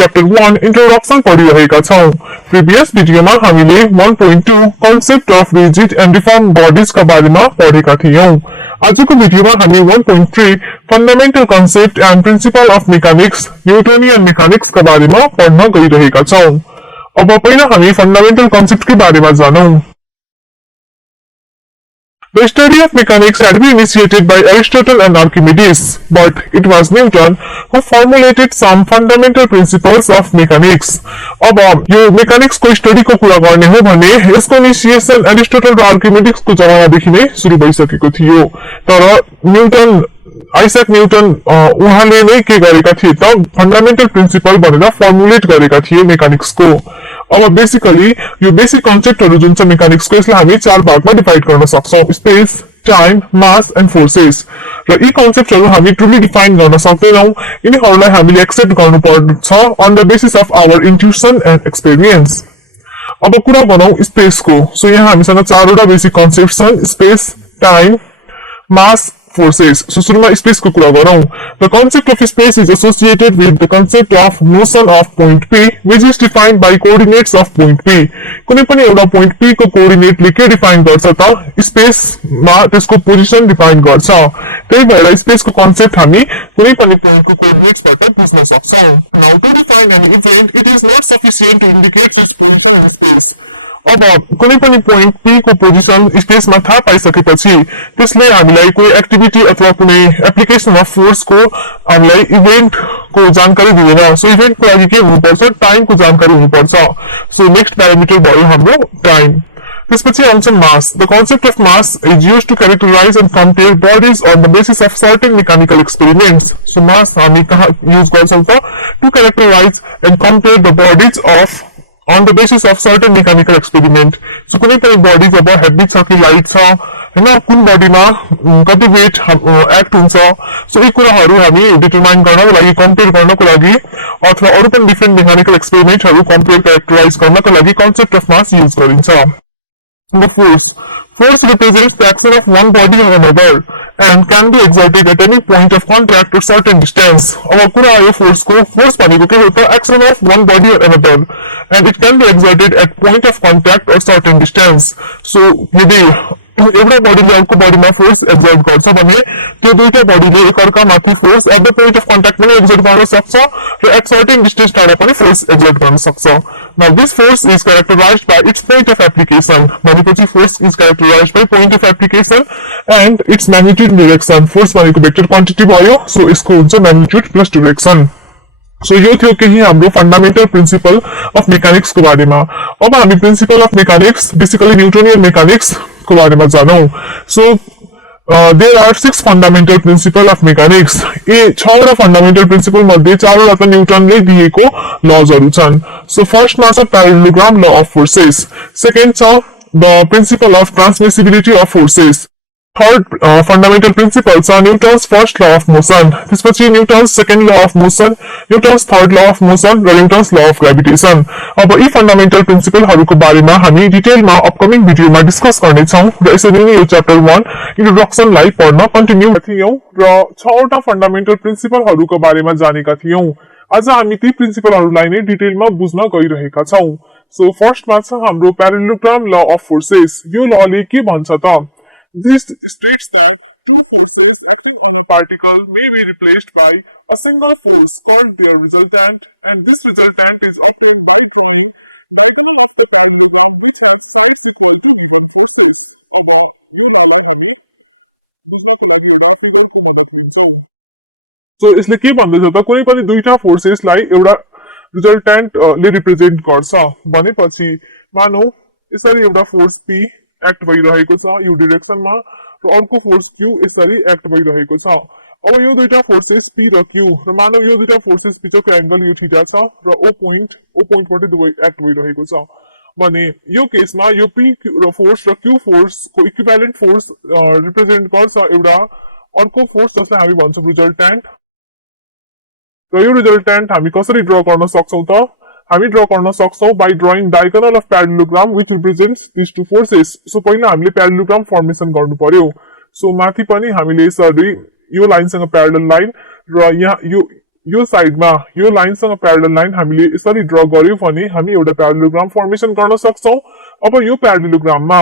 chapter 1 introduction पढिरहेका छौं। Previous भिडियोमा हामीले 1.2 concept of rigid and deformed bodies का बारेमा पढेका थियौं। आजको भिडियोमा हामी 1.3 fundamental concept and principle of mechanics Newtonian mechanics का बारेमा पढ्न गइरहेका छौं। अब पहिला हामी फंडामेंटल कन्सेप्ट के बारेमा जानौं। The study of mechanics had been initiated by Aristotle and Archimedes, but it was Newton who formulated some fundamental principles of mechanics. अब यो मेकानिक्स को स्टडी को कुरा गर्ने हो भने यसको इनिसिएसन एरिस्टोटल र आर्किमिडीज को जमानादेखि नै सुरु भइसकेको थियो। तर आइजैक न्यूटन उहाँले नै के गरेका थिए त फंडामेंटल प्रिन्सिपल भनेर फर्मुलेट गरेका थिए मेकानिक्स को। अब बेसिकली यो बेसिक कन्सेप्टहरु जुन छ मेकानिक्स को यसलाई हामी चार भागमा डिवाइड गर्न सक्छौं। Space, time, mass and forces. र यी कन्सेप्टहरु हामी ट्रुली डिफाइन गर्न सक्दैनौं। यिनीहरुलाई हामीले एक्सेप्ट गर्नुपर्छ on the basis of our intuition and experience. अब कुरा गरौं स्पेस को। सो यहाँ हामीसँग चारवटा बेसिक कन्सेप्ट छन्, space, time, mass, forces. So सुरुमा स्पेस को कुरा गरौं। The concept of space is associated with the concept of motion of point P, which is defined by coordinates of point P. कुनै पनि एउटा point P को कोअर्डिनेट ले के डिफाइन गर्छ त स्पेस मा त्यसको पोजिसन डिफाइन गर्छ। त्यही भएर स्पेस को कन्सेप्ट हामी कुनै पनि पोइन्ट को कोअर्डिनेट्स बाट बुझ्न सक्छौं। Now to define an event, it is not sufficient to indicate its position in space. अब कुनै पनि पोइन्ट P को पोजिसन स्पेसमा थाहा पाइसकेपछि त्यसले हामीलाई कुनै एक्टिभिटी अथवा कुनै एप्लिकेसन अफ फोर्स को हामीलाई इभेन्ट को जानकारी दिदैन। सो इभेन्ट को लागि के हुनुपर्छ, टाइम को जानकारी हुनुपर्छ। सो नेक्स्ट प्यारामिटर भयो हाम्रो टाइम। त्यसपछि आउँछ mass. The concept of mass is used to characterise and compare bodies on the basis of certain mechanical experiments. So mass हामी कहाँ युज गर्छौं त to characterise and compare the bodies of on the basis of certain mechanical experiment. So कुनै पनि body जब heavy छ कि light छ हैन, कुन बॉडीमा कति वेट एक्ट हुन्छ, सो यी कुराहरु हामी डिटरमाइन गर्नको लागि, कम्पेयर गर्नको लागि अथवा अरु पनि डिफरेंट मेकानिकल एक्सपेरिमेन्टहरु कम्पेयर क्यारेक्टराइज गर्नको लागि कन्सेप्ट अफ मास युज गरिन्छ। The force represents the action of one body on another and can be exerted at any point of contact or certain distance. अब कुरा आयो फोर्स को। Force भनेको के हो त action of one body or another and it can be exerted at point of contact or certain distance. So यदि एउटा बडीले अर्को बडीमा फोर्स एक्सर्ट गर्छ भने त्यो दुईटा बडीले एकअर्का माथि force at the point of contact पनि एक्सर्ट गर्न सक्छ र एट सर्टेन डिस्टेन्स टाढा पनि फोर्स एक्सर्ट गर्न सक्छ। Now this force is characterized by its point of application. भनेपछि force is characterized by point of application and its magnitude direction. Force भनेको वेक्टर क्वान्टिटी भयो, सो यसको हुन्छ म्याग्निट्युड प्लस डाइरेक्सन। सो यो थियो केही हाम्रो फंडामेंटल प्रिन्सिपल अफ मेकानिक्स को बारेमा। अब हामी principle of mechanics basically Newtonian mechanics को बारेमा जानौं। So there are 6 fundamental principle of mechanics. ए 6 वटा फंडामेंटल प्रिन्सिपल मध्ये 4 वटा त न्यूटनले दिएको लजहरु छन्। सो फर्स्टमा छ parallelogram law of forces, second छ the principle of transmissibility of forces, third fundamental principle छ Newton's first law of motion, त्यसपछि Newton's second law of motion, Newton's third law of motion र न्यूटन्स ल अफ ग्रेभिटेसन। अब यी fundamental प्रिन्सिपलहरुको बारेमा हामी डिटेलमा upcoming भिडियोमा discuss गर्ने छौं र यसरी नै यो च्याप्टर 1 इन्ट्रोडक्सनलाई पढ्न कन्टिन्यू थियौं र 6 वटा फंडामेंटल प्रिन्सिपलहरुको बारेमा जानेका थियौं। आज हामी ती प्रिन्सिपलहरुलाई नै डिटेलमा बुझ्न गइरहेका छौं। सो फर्स्टमा छ हाम्रो प्यारालेलोग्राम ल अफ फोर्सेस। यो लले के भन्छ त This states that two forces acting on a particle may be replaced by a single force called their resultant, and this resultant is obtained by drawing diagonal of the parallelogram which has sides equal to given forces. अब यो लालाई हामी बुझ्नको लागि एउटा figure को मद्दत लिन्छौं। So यसले के भन्दैछ त कुनै पनि दुईटा फोर्सेसलाई एउटा रिजल्टेन्ट ले रिप्रेजेन्ट गर्छ भनेपछि मानौ यसरी एउटा फोर्स P एक्ट भइरहेको छ यो डाइरेक्सनमा र अर्को फोर्स Q यसरी एक्ट भइरहेको छ। अब यो दुईटा फोर्सेस P र Q र मानौ यो दुईटा फोर्सेस बीचको एंगल यो थीटा छ र O पोइन्टबाट दुवै एक्ट भइरहेको छ भने यो केसमा यो P र फोर्स र Q फोर्स को इक्विभ्यालेन्ट फोर्स रिप्रेजेन्ट गर्छ एउटा अर्को फोर्स जसलाई हामी भन्छौं रिजल्टेन्ट। र यो रिजल्टेन्ट हामी कसरी ड्रा गर्न सक्छौं त हामी ड्रा गर्न सक्छौं by drawing diagonal of parallelogram which represents this two forces. So पहिला हामीले प्यारालेलोग्राम फर्मेसन गर्नु पर्यो। सो माथि पनि हामीले यसरी यो लाइनसँग प्यारलल लाइन र यहाँ यो साइडमा यो लाइनसँग प्यारलल लाइन हामीले यसरी ड्र गर्यौं भने हामी एउटा प्यारलोग्राम फर्मेसन गर्न सक्छौं। अब यो प्यारलोग्राममा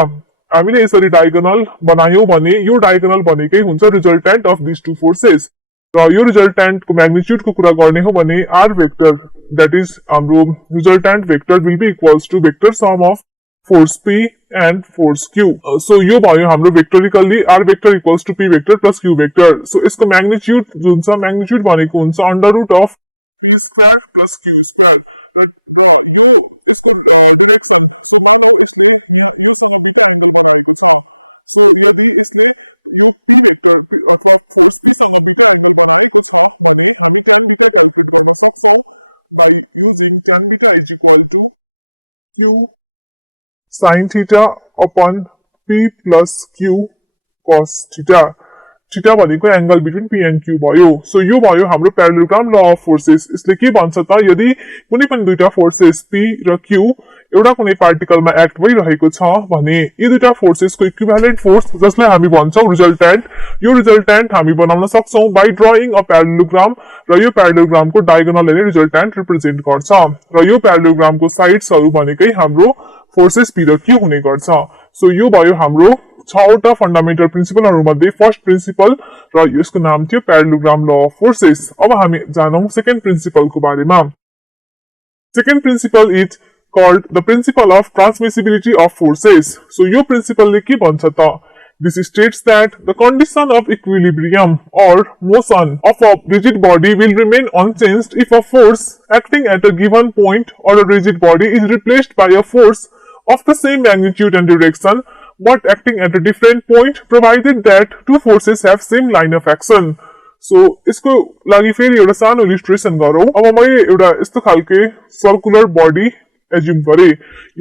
हामीले यसरी डायगोनल बनायौं भने यो डायगोनल भनेकै हुन्छ resultant of this two forces र यो रिजल्टेन्टको म्याग्निट्युडको कुरा गर्ने हो भने आर वेक्टर दैट इज हाम्रो resultant vector will be equals to vector sum of force P and force Q. So यो भयो हाम्रो vectorially R vector equals to P vector plus Q vector. So यसको म्याग्निट्युड जुन छ magnitude भनेको हुन्छ under root of P square plus Q square र यो यसको डाइरेक्सन सो मानौ यसले यहाँ योसँग बीटा एंगल बनाएको छ। सो यदि यसले यो P वेक्टर अथवा फोर्स P सँग बीटा एंगल बनाएको छ भने हामी tan बीटा क्याल्कुलेट गर्न सक्छौं by using tan beta is equal to Q sin theta upon P plus Q cos theta। Theta भनेको angle between P and Q भयो। सो यो भयो हाम्रो प्यारलोग्राम ल अफ फोर्सेस। यसले के भन्छ त यदि कुनै पनि दुईटा फोर्सेस P र Q एउटा कुनै पार्टिकलमा एक्ट भइरहेको छ भने यी दुईटा फोर्सेसको इक्विभ्यालेन्ट फोर्स जसलाई हामी भन्छौं रिजल्टेन्ट, यो रिजल्टेन्ट हामी बनाउन सक्छौं बाइ ड्रइङ अ प्यारलोग्राम र यो प्यारलोग्रामको डायगोनलले रिजल्टेन्ट रिप्रेजेन्ट गर्छ र यो प्यारलोग्रामको साइड्सहरु भनेकै हाम्रो फोर्सेस P र Q हुने गर्छ। सो यो भयो हाम्रो 6वटा फंडामेंटल प्रिन्सिपलहरु मध्ये फर्स्ट प्रिन्सिपल र यसको नाम थियो प्यारलोग्राम ल अफ फोर्सेस। अब हामी जानौं सेकेन्ड प्रिन्सिपलको बारेमा। Second principle is called the principle of transmissibility of forces। So यो प्रिन्सिपलले के भन्छ त This states that the condition of equilibrium or motion of a rigid body will remain unchanged if a force acting at a given point or a rigid body is replaced by a force of the same magnitude and direction but acting at a different point provided that two forces have same line of action। So यसको लागि फेरि एउटा सानो illustration गरौँ। अब मैले एउटा यस्तो खालके सर्कुलर बडी एज्युम गरे।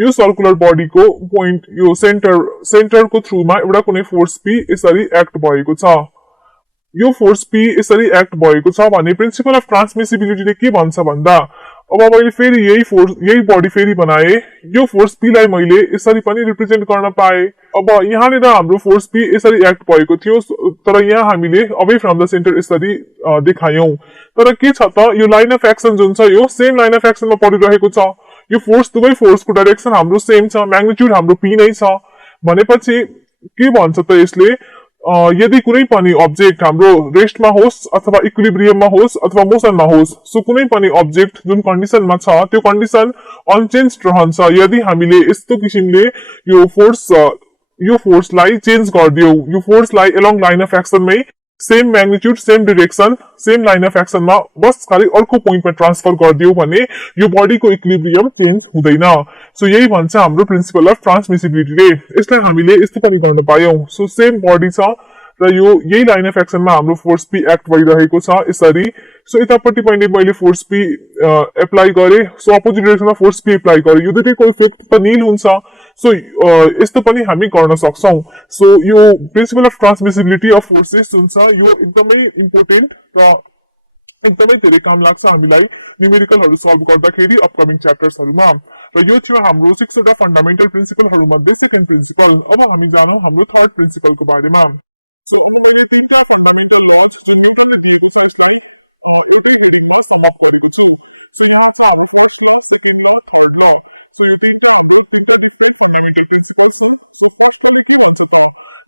यो सर्कुलर बडी को पोइन्ट यो सेन्टर को थ्रुमा एउटा कुनै फोर्स P यसरी एक्ट भएको छ। यो फोर्स P यसरी एक्ट भएको छ भने प्रिन्सिपल अफ ट्रान्समिसिबिलिटीले के भन्छ भन्दा अब मैले फेरि यही बडी फेरि बनाए, यो फोर्स P लाई मैले यसरी पनि रिप्रेजेन्ट गर्न पाए। अब यहाँनिर हाम्रो फोर्स P यसरी एक्ट भएको थियो तर यहाँ हामीले अवे फ्रम द सेन्टर यसरी देखायौं। तर के छ त यो लाइन अफ एक्सन जुन छ यो सेम लाइन अफ एक्सनमा परिरहेको छ। यो फोर्स दुवै फोर्सको डाइरेक्सन हाम्रो सेम छ, म्याग्निट्युड हाम्रो P नै छ भनेपछि के भन्छ त यसले यदि कुनै पनि अब्जेक्ट हाम्रो रेस्टमा होस् अथवा इक्विलिब्रियममा होस् अथवा मोसनमा होस् सो कुनै पनि अब्जेक्ट जुन कन्डिसनमा छ त्यो कन्डिसन अनचेन्ज्ड रहन्छ यदि हामीले यस्तो किसिमले यो फोर्सलाई चेन्ज गर्दियौ। यो फोर्सलाई एलोङ लाइन अफ एक्सनमै same magnitude same direction same line of एक्सनमा बस खाली अर्को पोइन्टमा ट्रान्सफर गरिदियो भने यो बडीको इक्विलिब्रियम चेन्ज हुँदैन। सो यही भन्छ हाम्रो प्रिन्सिपल अफ ट्रान्समिसिबिलिटीले। यसलाई हामीले यस्तो पनि गर्न पायौं। सो सेम बडी छ र यो यही लाइन अफ एक्सनमा हाम्रो फोर्स P एक्ट भइरहेको छ यसरी। सो यतापट्टि मैले फोर्स P एप्लाई गरे, सो अपोजिट डाइरेक्सनमा फोर्स P एप्लाई गरे, यो दुटैको इफेक्ट त नील हुन्छ। सो यस्तो पनि हामी गर्न सक्छौं। सो यो principal of transmissibility of forces जुन छ यो एकदमै इम्पोर्टेन्ट र एकदमै धेरै काम लाग्छ हामीलाई न्यूमेरिकलहरु सल्भ गर्दाखेरि अपकमिङ च्याप्टर्सहरुमा। र यो थियो हाम्रो 6 वटा फन्डामेन्टल प्रिन्सिपलहरु मध्ये सेकेन्ड प्रिन्सिपल। अब हामी जानौं हाम्रो थर्ड प्रिन्सिपलको बारेमा। सो अब मैले तीनटा फन्डामेन्टल लज जुन न्यूटनले दिएको छ यसलाई एउटै हेडिङमा सम अप गरेको छु। सो यहाँ छ हाम्रो फर्स्ट ल, सेकेन्ड ल, थर्ड ल। सो यो हाम्रो तीनटा डिफरेन्ट फन्डामेन्टल प्रिन्सिपल्स हुन्। सो फर्स्ट लले के भन्छ त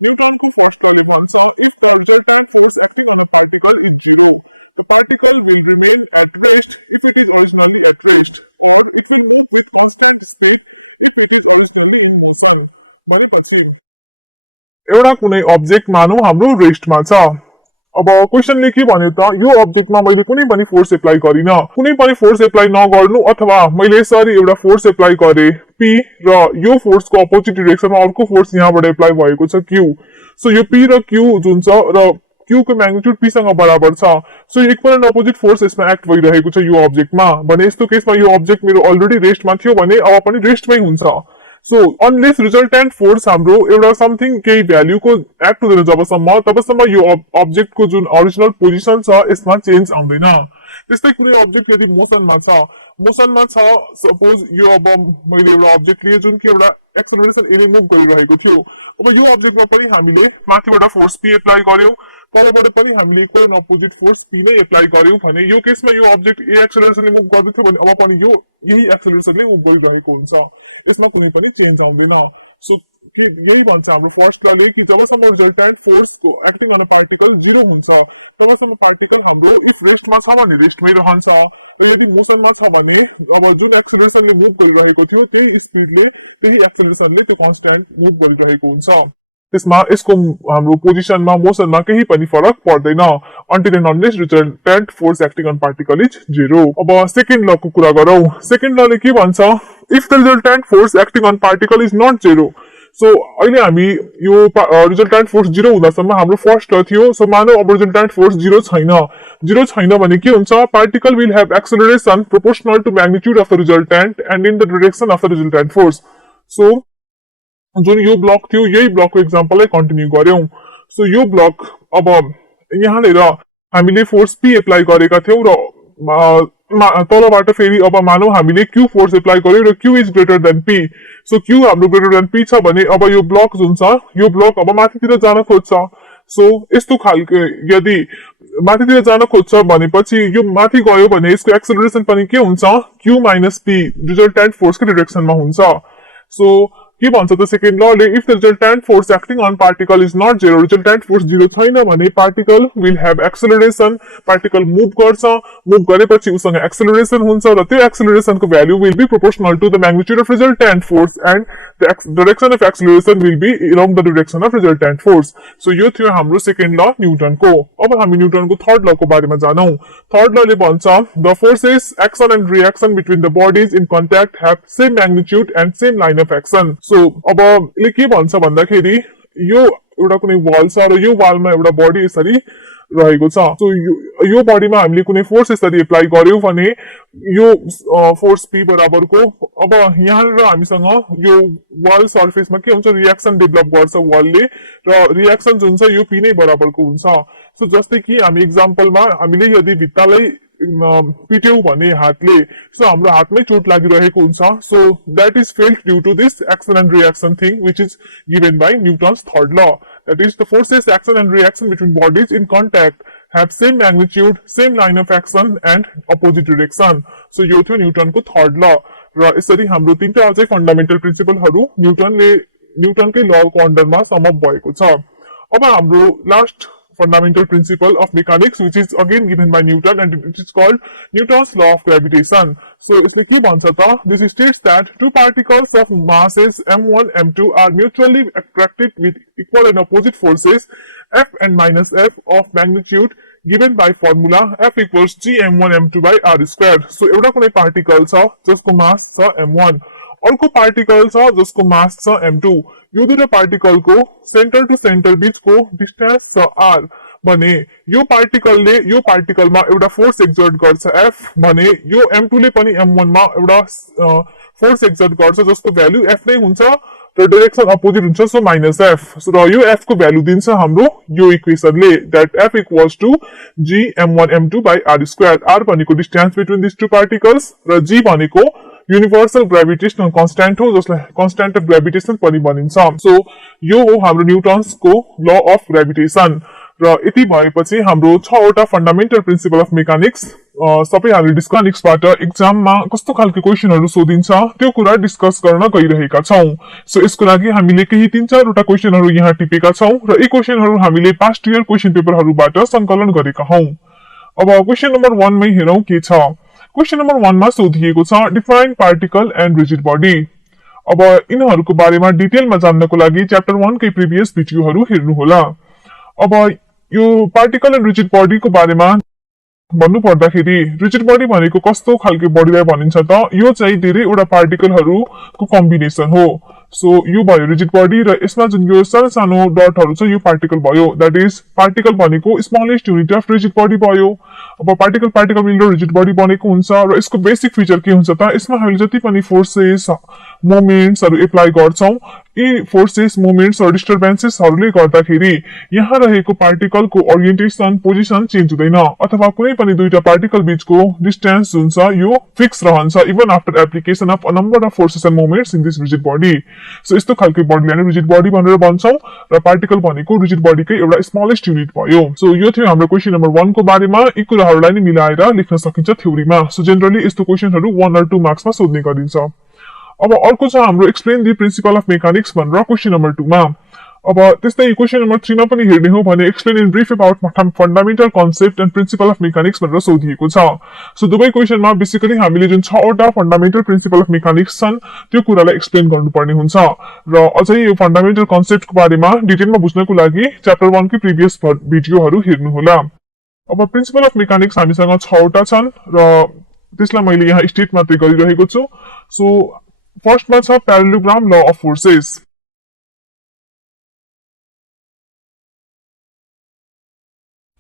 न्यूटनको फर्स्ट लले भन्छ if the resultant force acting on a particle is 0 the particle will remain at rest if it is originally at rest or it will move with constant speed if it is originally in motion। भनेपछि एउटा कुनै object मानौ हाम्रो रेस्टमा छ। अब क्वेशनले के भन्यो त यो अब्जेक्टमा मैले कुनै पनि फोर्स एप्लाई गरिन, कुनै पनि फोर्स एप्लाई नगर्नु अथवा मैले यसरी एउटा फोर्स एप्लाई गरे P र यो फोर्सको अपोजिट डाइरेक्सनमा अर्को फोर्स यहाँबाट एप्लाई भएको छ Q। सो यो P र Q जुन छ र Q को म्याग्निट्युड P सँग बराबर छ। सो इक्वल अपोजिट फोर्स यसमा एक्ट भइरहेको छ यो अब्जेक्टमा भने यस्तो केसमा यो अब्जेक्ट मेरो अलरेडी रेस्टमा थियो भने अब पनि रेस्टमै हुन्छ। सो अनलेस रिजल्टेन्ट फोर्स हाम्रो एउटा समथिङ केही भ्यालुको एक्ट हुँदैन तबसम्म यो अब्जेक्टको जुन ओरिजिनल पोजिसन छ यसमा चेन्ज आउँदैन। त्यस्तै कुनै अब्जेक्ट यदि मोसनमा छ सपोज यो अब मैले एउटा अब्जेक्ट लिए जुन कि एउटा एक्सेलरेसन एले मुभ गरिरहेको थियो। अब यो अब्जेक्टमा पनि हामीले माथिबाट फोर्स P एप्लाई गर्यौं तलबाट पनि हामीले equal and opposite force P नै एप्लाई गर्यौं भने यो केसमा यो अब्जेक्ट ए एक्सेलरेसनले मुभ गर्दै थियो भने अब पनि यो यही एक्सेलरेसनले मुभ गरिरहेको हुन्छ, यसमा कुनै पनि चेन्ज आउँदैन। सो के यही भन्छ हाम्रो फर्स्ट लले कि जबसम्म रिजल्टेन्ट फोर्सको एक्टिङ अन अ पार्टिकल 0 हुन्छ तबसम्म पार्टिकल हाम्रो इफ रेस्टमा छ भने रेस्टमै रहन्छ, र यदि मोसनमा छ भने अब जुन एक्सेलरेसनले मुभ गरिरहेको थियो त्यही स्पिडले त्यही एक्सेलरेसनले त्यो कन्स्ट्यान्ट मुभ गरिरहेको हुन्छ। त्यसमा यसको हाम्रो पोजिसनमा मोसनमा केही पनि फरक पर्दैन until and unless resultant force acting on particle is 0। अब सेकेन्ड लको कुरा गरौँ। सेकेन्ड लले के भन्छ, if the resultant force acting on particle is not 0। So अहिले हामी यो रिजल्टेन्ट फोर्स 0 हुँदासम्म हाम्रो फर्स्ट ल थियो। सो मानौ अब रिजल्टेन्ट फोर्स 0 छैन भने के हुन्छ, particle will have acceleration proportional to magnitude of the resultant and in the direction of the resultant force. So जुन यो ब्लक थियो यही ब्लकको एक्जाम्पललाई कन्टिन्यू गर्यौं। सो यो ब्लक अब यहाँनिर हामीले फोर्स पी एप्लाई गरेका थियौं र तलबाट फेरि अब मानौ हामीले क्यू फोर्स एप्लाई गर्यौं र Q is greater than P. So Q हाम्रो ग्रेटर देन पी छ भने अब यो ब्लक जुन छ यो ब्लक अब माथितिर जान खोज्छ। सो यस्तो खालको यदि माथितिर जान खोज्छ भनेपछि यो माथि गयो भने यसको एक्सेलरेसन पनि के हुन्छ, क्यू माइनस पी रिजल्टेन्ट फोर्सको डिरेक्सनमा हुन्छ। सो के भन्छ त सेकेन्ड लले, if the resultant force acting on particle is not 0, resultant force 0 छैन भने particle will have acceleration, particle move गर्छ, मुभ गरेपछि उसँग एक्सेलरेसन हुन्छ र त्यो एक्सेलरेसनको value will be proportional to the magnitude of resultant force and the direction of acceleration will be along the direction of resultant force. So यो थियो हाम्रो सेकेन्ड ल न्युटनको। अब हामी न्युटनको थर्ड लको बारेमा जानौं। थर्ड लले भन्छ, the forces action and reaction between the bodies in contact have same magnitude and same line of action. So अब यसले के भन्छ भन्दाखेरि यो एउटा कुनै वाल छ र यो वालमा एउटा बडी यसरी रहेको छ। सो यो बडीमा हामीले कुनै फोर्स यसरी एप्लाई गर्यौं भने यो फोर्स पी बराबरको अब यहाँनिर हामीसँग यो वाल सर्फेसमा के हुन्छ, रिएक्सन डेभलप गर्छ वालले र रिएक्सन जुन छ यो पी नै बराबरको हुन्छ। सो जस्तै कि हामी एक्जाम्पलमा हामीले यदि भित्तालाई पिट्यौं भने हातले, सो हाम्रो हातमै चोट लागिरहेको हुन्छ। So that is felt due to this action and reaction thing which is given by Newton's third law. That is the forces action and reaction between bodies in contact have same magnitude, same line of action and opposite direction. So यो थियो न्यूटनको third ल र यसरी हाम्रो तीनटा अझै fundamental प्रिन्सिपलहरु न्यूटनकै लको अन्डरमा sum up भएको छ। अब हाम्रो last fundamental principle of mechanics which is again given by Newton and it is called Newton's law of gravitation. So इसलिए के भन्छ त, this states that two particles of masses m1 m2 are mutually attracted with equal and opposite forces f and minus f of magnitude given by formula f equals g m1 m2 by r squared. So एउटा कुनै particle छ जसको मास छ m1, अर्को particle छ जसको मास छ m2। यो दुईटा पार्टिकलको सेन्टर टु सेन्टर बीचको डिस्टेन्स छ r भने यो पार्टिकलले यो पार्टिकलमा एउटा फोर्स एक्जर्ट गर्छ f भने यो m2 ले पनि m1 मा एउटा फोर्स एक्जर्ट गर्छ जसको भ्यालु f नै हुन्छ र डाइरेक्सन अपोजिट हुन्छ, सो माइनस f। र यो f को भ्यालु दिन्छ हाम्रो यो इक्वेसनले that f equals to g m1 m2 by r squared। r भनेको distance between this two particles र g भनेको युनिभर्सल ग्रेभिटेशनल कन्स्ट्यान्ट हो जसलाई कन्स्ट्यान्ट अफ ग्रेभिटेसन पनि भनिन्छ। सो यो हो हाम्रो न्यूटन्सको ल अफ ग्रेभिटेसन। र यति भएपछि हाम्रो 6 वटा फन्डामेन्टल प्रिन्सिपल अफ मेकानिक्स सबै हामीले मेकानिक्सबाट एक्जाममा कस्तो खालको क्वेशनहरु सोधिन्छ त्यो कुरा डिस्कस गर्न गइरहेका छौं। सो यसको लागि हामीले केही 3-4 वटा क्वेशनहरु यहाँ टिपेका छौं र यी क्वेशनहरु हामीले पास्ट इयर क्वेशन पेपरहरुबाट संकलन गरेका हौं। अब क्वेशन नम्बर 1 मै हेरौं के छ। क्वेशन नम्बर 1 मा सोधिएको छ define particle and rigid body. अब यिनीहरुको बारेमा डिटेलमा जान्नको लागि च्याप्टर 1 कै प्रिभियस भिडियोहरु हेर्नु होला। अब यो पार्टिकल एन्ड रिजिड बडी को बारेमा भन्नु पर्दाखेरि रिजिड बडी भनेको कस्तो खालको बडीलाई भनिन्छ त, यो चाहिँ धेरै वटा पार्टिकलहरुको कम्बिनेसन हो। सो यो भयो रिजिड बडी र यसमा जुन यो सानो सानो डटहरु छ यो पार्टिकल भयो। दैट इज पार्टिकल भनेको smallest unit of rigid body भयो। अब पार्टिकल मिलेर रिजिड बडी बनेको हुन्छ र यसको बेसिक फिचर के हुन्छ त, यसमा हामीले जति पनि फोर्सेस मोमेन्ट्सहरु एप्लाई गर्छौं यी फोर्सेस मोमेन्ट्स र डिस्टर्बेन्सेसहरुले गर्दाखेरि यहाँ रहेको पार्टिकलको ओरिएन्टेसन पोजिसन चेन्ज हुँदैन अथवा कुनै पनि दुईटा पार्टिकल बीचको डिस्टेन्स जुन छ यो फिक्स रहन्छ even after application of a number of forces and moments in this rigid body so यस्तो खालको बडीलाई नै रिजिड बडी भनेर भन्छौं र पार्टिकल भनेको रिजिड बडीकै एउटा स्मलेस्ट युनिट भयो सो यो थियो हाम्रो क्वेशन नम्बर 1 को बारेमा यी कुराहरुलाई नै मिलाएर लेख्न सकिन्छ थ्योरीमा सो जनरली यस्तो क्वेशनहरु 1 or 2 मार्क्समा सोध्ने गरिन्छ अब अर्को छ हाम्रो explain the principle of mechanics भनेर क्वेशन नम्बर 2 मा अब त्यस्तै क्वेशन नम्बर 3 मा पनि हेर्ने हो भने explain in brief about fundamental concept and principal of mechanics भनेर सोधिएको छ सो दुवै क्वेशनमा बेसिकली हामीले जुन 6 वटा फन्डामेन्टल प्रिन्सिपल अफ मेकानिक्स छन् त्यो कुरालाई एक्सप्लेन गर्नुपर्ने हुन्छ र अझै यो फन्डामेन्टल कन्सेप्टको बारेमा डिटेलमा बुझ्नको लागि च्याप्टर 1 को प्रिभियस भिडियोहरु हेर्नु होला अब प्रिन्सिपल अफ मेकानिक्स हामीसँग 6 वटा छन् र त्यसलाई मैले यहाँ स्टेट मात्रै गरिरहेको छु सो फर्स्टमा छ parallelogram law of forces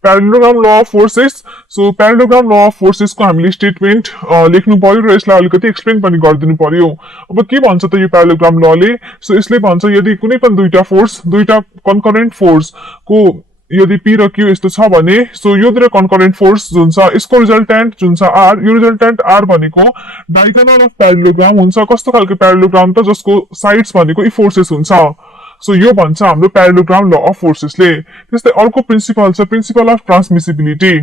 प्यारालेलोग्राम law of forces so प्यारालेलोग्राम law of forces को हामीले स्टेटमेन्ट लेख्नु पर्यो र यसलाई अलिकति एक्सप्लेन पनि गरिदिनु पर्यो अब के भन्छ त यो प्यारालेलोग्राम लले सो यसले भन्छ यदि कुनै पनि दुईटा कन्करेन्ट फोर्स को यदि p र q यस्तो छ भने सो यो दुईटा कन्करेन्ट फोर्स जुन छ यसको रिजल्टेन्ट जुन छ r यो रिजल्टेन्ट r भनेको डायगोनल अफ प्यारालेलोग्राम हुन्छ कस्तो खालको प्यारालेलोग्राम त जसको साइड्स भनेको यी फोर्सेस हुन्छ सो यो भन्छ हाम्रो प्यारालेलोग्राम ल अफ फोर्सेसले त्यस्तै अर्को प्रिन्सिपल छ प्रिन्सिपल अफ ट्रान्समिसिबिलिटी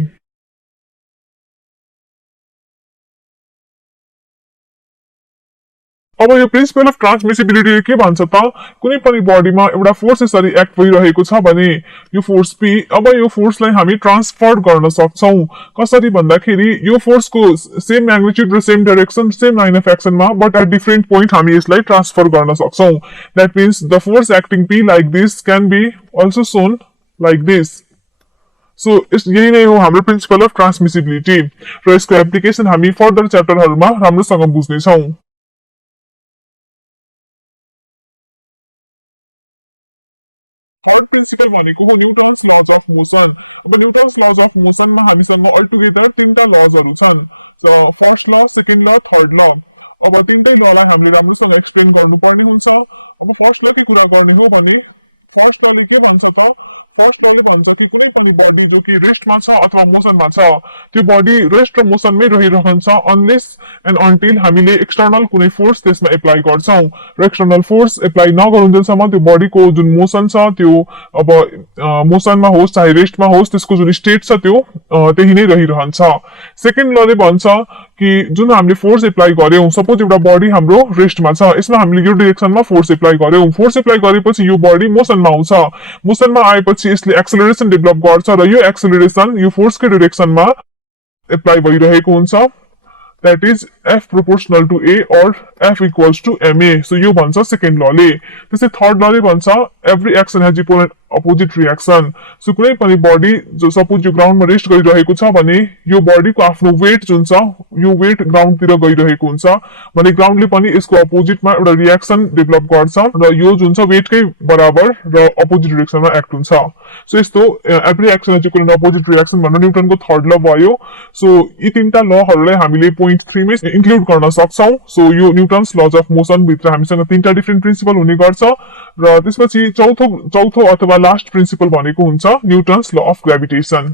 अब यो प्रिन्सिपल अफ ट्रान्समिसिबिलिटी के भन्छ त कुनै पनि बडीमा एउटा फोर्स यसरी एक्ट भइरहेको छ भने यो फोर्स p अब यो फोर्सलाई हामी ट्रान्सफर गर्न सक्छौं कसरी भन्दाखेरि यो फोर्सको सेम म्याग्निट्युड र same direction same line of एक्सनमा बट एट डिफरेन्ट पोइन्ट हामी यसलाई ट्रान्सफर गर्न सक्छौं that means the force acting p like this can be also shown like this so यही नै हो हाम्रो प्रिन्सिपल अफ ट्रान्समिसिबिलिटी र यसको एप्लिकेसन हामी फर्दर च्याप्टरहरुमा राम्रोसँग बुझ्ने छौं थर्ड प्रिन्सिपल भनेको हो न्यूटन्स लज अफ मोसन अब न्यूटन्स लज अफ मोसनमा हामीसँग अल टुगेदर तीनटा लजहरु छन् फर्स्ट ल सेकेन्ड ल थर्ड ल अब तीनटै ललाई हामीले राम्रोसँग एक्सप्लेन गर्नुपर्ने हुन्छ अब फर्स्ट ल के कुरा गर्ने हो भने फर्स्ट लले के भन्छ त फर्स्ट लले भन्छ कि कुनै पनि बडी जो कि रेस्टमा छ अथवा मोसनमा छ त्यो बडी रेस्ट र मोसनमै रहिरहन्छ अनलेस एन्ड अन्टिल हामीले एक्सटर्नल कुनै फोर्स त्यसमा एप्लाई गर्छौं र एक्सटर्नल फोर्स एप्लाई नगरुन्जेलसम्म त्यो बडीको जुन मोसन छ त्यो अब मोसनमा होस् चाहे रेस्टमा होस् त्यसको जुन स्टेट छ त्यो त्यही नै रहिरहन्छ सेकेन्ड लले भन्छ कि जुन हामीले फोर्स एप्लाई गर्यौं सपोज एउटा बडी हाम्रो रेस्टमा छ यसमा हामीले यो डाइरेक्सनमा फोर्स एप्लाई गर्यौं फोर्स एप्लाई गरेपछि यो बडी मोसनमा आउँछ मोसनमा आएपछि यसले एक्सेलरेसन डेभलप गर्छ र यो एक्सेलरेसन यो फोर्सको डाइरेक्सनमा एप्लाई भइरहेको हुन्छ that is F proportional to A or F equals to MA. So यो भन्छ सेकेन्ड लले त्यसै थर्ड लले भन्छ every action has equal and opposite reaction. So कुनै पनि बडी जो सपोज यो ग्राउन्डमा रेस्ट गरिरहेको छ भने यो बडीको आफ्नो वेट जुन छ यो वेट ग्राउन्डतिर गइरहेको हुन्छ भने ग्राउन्डले पनि यसको अपोजिटमा एउटा रिएक्सन डेभलप गर्छ र यो जुन छ वेटकै बराबर र अपोजिट डाइरेक्सनमा एक्ट हुन्छ सो यस्तो every action has equal and opposite reaction भन्ने न्यूटनको थर्ड ल भयो सो यी तीनटा लहरुलाई हामीले पोइन्ट 3 मै इन्क्लुड गर्न सक्छौं सो यो न्यूटन्स लज अफ मोसन भित्र हामीसँग तीनटा डिफरेन्ट प्रिन्सिपल हुने गर्छ र त्यसपछि चौथो अथवा लास्ट प्रिन्सिपल भनेको हुन्छ Newton's law of gravitation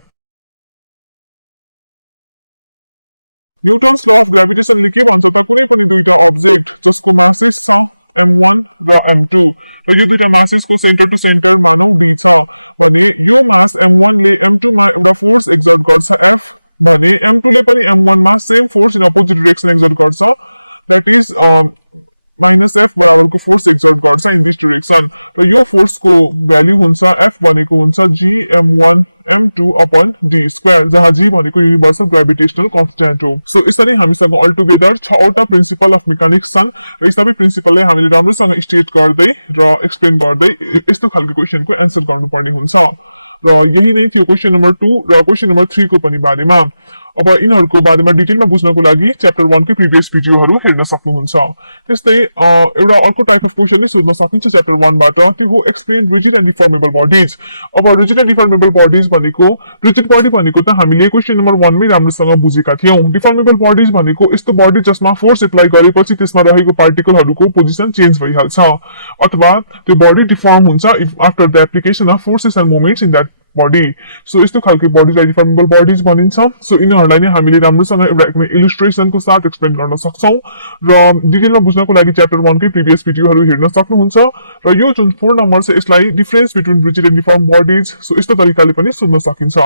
Newton's law of ग्रेभिटेसनले के भन्छ त कुनै पनि दुईटा अब्जेक्ट जसको मासेस छ m1 र m2 र यो दुईटा मासेसको सेन्टर टु सेन्टर मानौ d छ भने यो मास m1 ले m2 मा एउटा फोर्स एक्सर्ट गर्छ f भने m2 ले पनि m1 मा same force in opposite direction exert गर्छ दैट इज माइनस f बराबरको फोर्स एक्सर्ट गर्छ इन दिस डाइरेक्सन र यो फोर्सको भ्यालु हुन्छ f भनेको हुन्छ g m1 m2 upon d square जहाँ g भनेको युनिभर्सल ग्रेभिटेशनल कन्स्ट्यान्ट हो सो यसरी हामीसँग अल टुगेदर 6 वटा प्रिन्सिपल अफ मेकानिक्स छन् र यी सबै प्रिन्सिपललाई हामीले राम्रोसँग स्टेट गर्दै र एक्सप्लेन गर्दै यस्तो खालको क्वेशनको आन्सर गर्नुपर्ने हुन्छ र यही नै थियो क्वेशन नम्बर 2 र क्वेशन नम्बर 3 को पनि बारेमा अब यिनीहरूको बारेमा डिटेलमा बुझ्नको लागि च्याप्टर 1 कै प्रिभियस भिडियोहरू हेर्न सक्नुहुन्छ। त्यस्तै एउटा अर्को टाइप अफ क्वेशन नै सोध्न सकिन्छ च्याप्टर 1 बाट, त्यो हो एक्सप्लेन रिजिड एन्ड डिफर्मेबल बडिज। अब रिजिड एन्ड डिफर्मेबल बडिज भनेको, रिजिड बडी भनेको त हामीले क्वेशन नम्बर 1 मै राम्रोसँग बुझेका थियौं। डिफर्मेबल बडिज भनेको यस्तो बडी जसमा फोर्स एप्लाई गरेपछि त्यसमा रहेको पार्टिकलहरूको पोजिसन चेन्ज भइहाल्छ, अथवा त्यो बडी डिफर्म हुन्छ after the application of forces and moments in that body. So यस्तो खालको बडीलाई डिफर्मेबल बडिज भनिन्छ। सो यिनीहरूलाई नै हामीले राम्रोसँग एउटा एकदमै इलिस्ट्रेसनको साथ एक्सप्लेन गर्न सक्छौं र डिटेलमा बुझ्नको लागि च्याप्टर 1 कै प्रिभियस भिडियोहरू हेर्न सक्नुहुन्छ। र यो जुन 4 नम्बर छ यसलाई difference between rigid and deform bodies, so यस्तो तरिकाले पनि सोध्न सकिन्छ।